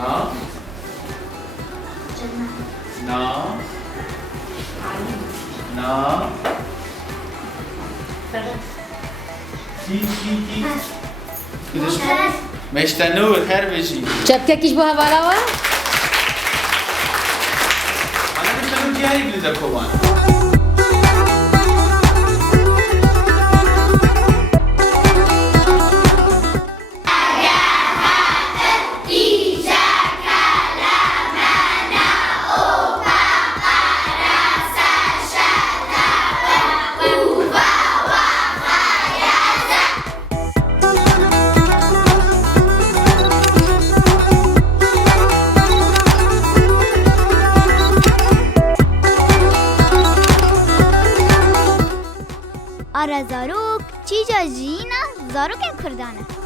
ها نا نا تی کدش مشتنور هر بشی چپکه کش با هوالا و؟ انا مشتنور جایی بلیده کوبان آره زاروک چی جا جینا زاروک کردانه